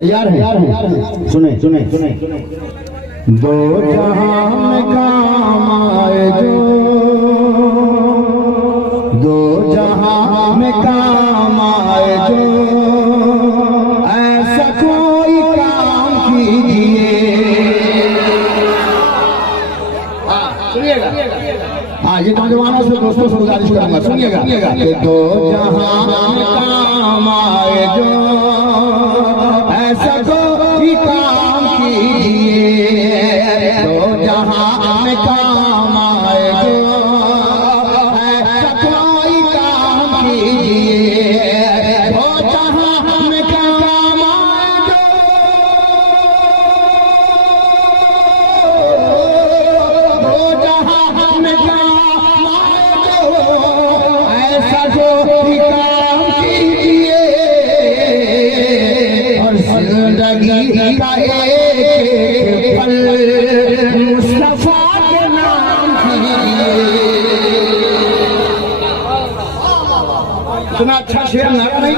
यार है सुने सुने सुने दो जहां में काम आए जो दो जहां में काम आए जो ऐसा कोई काम कीजिए। सुनिएगा हाँ ये नौजवानों से दोस्तों से गुजारिश करूंगा सुनिएगा कि दो जहां में काम आए जो ऐसा कोई काम कीजिए। दो जहां में काम आए जो ऐसा कोई काम कीजिए। दो जहां में काम आए दो जहां में काम आए जो ऐसा कोई काम कीजिए। जिंदगी का एक पल मुस्तफा के नाम कीजिए। इतना अच्छा शेर नारा नहीं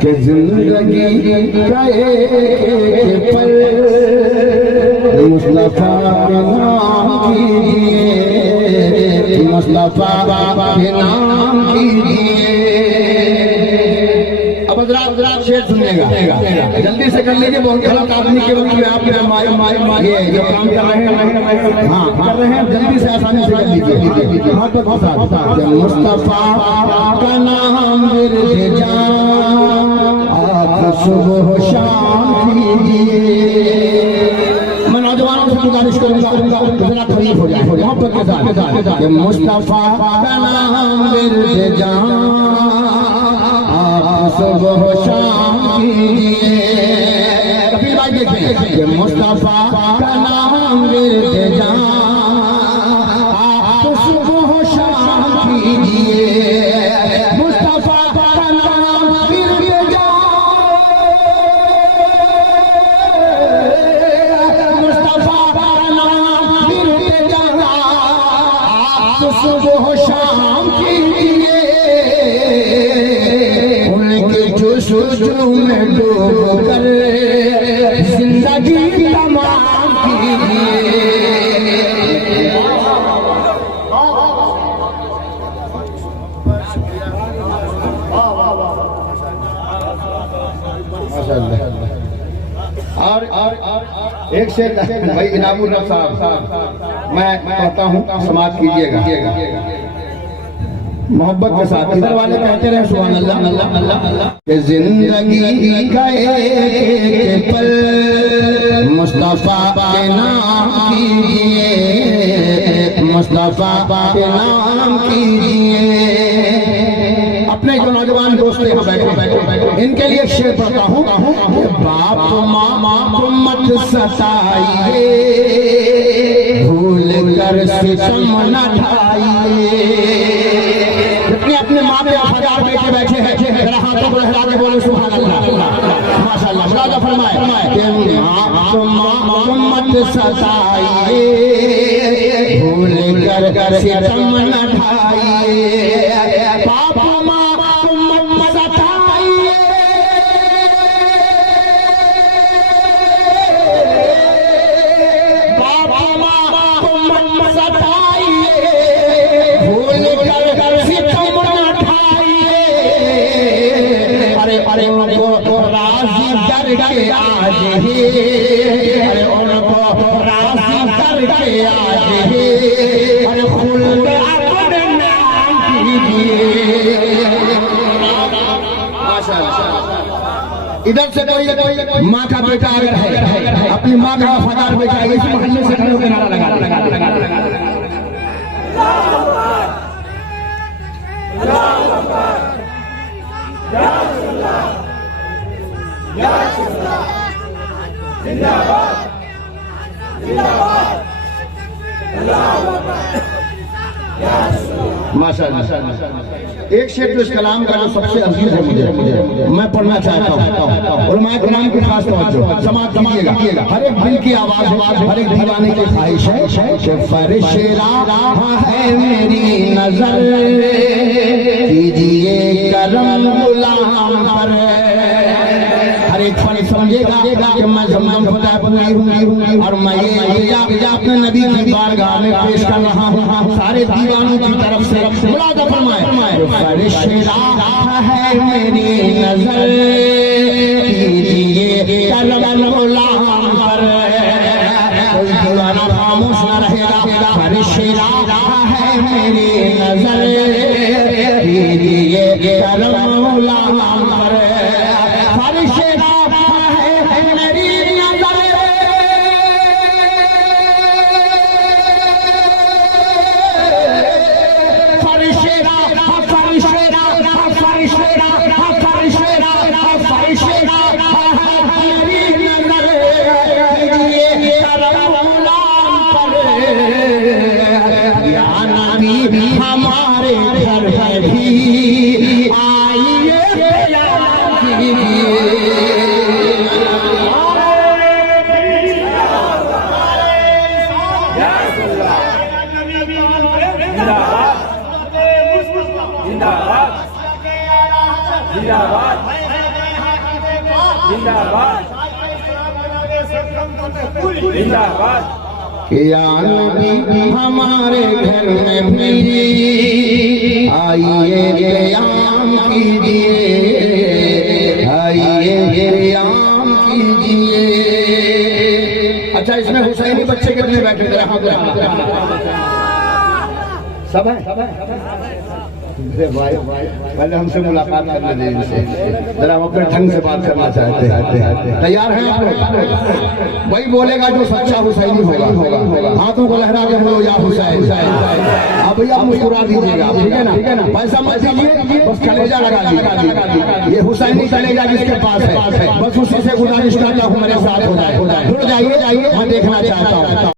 कि जिंदगी का एक पल मुस्तफा के नाम कीजिए। मुस्तफा के नाम कीजिए। अब हज़रात शेर सुनिएगा जल्दी से कर लीजिए। बहुत गलत आदमी के वक्त में आपने मारे जो काम कर रहे हैं हाँ कर रहे हैं जल्दी से आसानी से कर लीजिए। मुस्तफा का नाम विरद जान आप सुबह शाम कीजिए। मैं नौजवानों से गुजारिश करूंगा जरा खरीफ हो जाए मोहब्बत के साथ मुस्तफा का नाम विरद जान आप सुबह शाम कीजिए। कभी भाई देखें मुस्तफा का नाम विरद जान आप सुबह शाम कीजिए। मुस्तफा का नाम विरद जान मुस्तफा का नाम विरद जान आप सुबह शाम कीजिए। जुस्तजू में डूब कर जिंदगी तमाम कीजिए। और एक से भाई इनामुर साहब मैं कहता हूँ समाप्त कीजिएगा मोहब्बत के साथ। इधर वाले कहते रहे सुभान अल्लाह अल्लाह अल्लाह अल्लाह। जिंदगी का एक पल मुस्तफा के नाम कीजिए। मुस्तफा के नाम कीजिए। अपने जो नौजवान दोस्त यहाँ बैठे इनके लिए शेर पढ़ता हूँ। बाप मामा को मत सताइए भूल कर सितम न ढाइए। अपने माँ के हजार बेटे बैठे हैं जरा हाथों को लहरा के बोले सुभान अल्लाह माशाअल्लाह। मुरादा फरमाए कि माँ मत सताइए भूल कर सितम न ढाइए। बाप माँ मत सताइए बाप माँ मत सताइए भूल कर सितम अरे उनको राजी करके आज ही अरे उनको राजी करके आज ही अरे खुल अपने नाम कीजिए। इधर से कोई माँ का बेटा अगर है अपनी माँ का वफादार बेटा है इसी मोहल्ले से खड़े होकर नारा लगा जिंदाबाद जिंदाबाद अल्लाहू अकबर या रसूल। माशाअल्लाह। एक शेर तो इस कलाम का जो सबसे अजीज है मुझे मैं पढ़ना चाहता हूँ। उलमाए कलाम की खास तवज्जो समाअत कीजिएगा। हर एक दिल की आवाज हर एक दीवाने की ख्वाहिश है कि फरिश्ता है मेरी नजर कीजिए करम गुलाम पर। हर एक फन समझेगा कि मैं जमाम खुदा पूरी हूँ और मैं ये अपने नबी की बारगाह में पेश कर रहा हूँ सारे दीवानों की तरफ से। मुलादा फरमाए फरिश्ता है मेरी नजर कीजिए करम गुलाम पर। कोई दीवाना खामोश न रहेगा। फरिश्ता है मेरी नजर कीजिए करम गुलाम पर। फरिश्ता है मेरी नजर हमारे घर में भी आइए या नबी हमारे घर में भी आइए क़याम कीजिए आइए क़याम कीजिए। अच्छा इसमें हुसैनी बच्चे कितने बैठे थे? सब है भाई पहले हमसे मुलाकात करने दें इनसे जरा हम अपने ढंग से बात करना चाहते हैं। तैयार हैं आप लोग? वही बोलेगा जो सच्चा हुसैनी होगा। हाथों को लहरा के बोलो या हुसैन। अब भैया मुस्कुरा दीजिएगा ठीक है ना? पैसा मत दीजिए बस कलेजा लगा दीजिए। ये हुसैनी कलेजा जिसके पास है बस उसी से गुजारिश करता हूँ मेरे साथ हो जाए। जुड़ जाइए मैं देखना चाहता हूँ।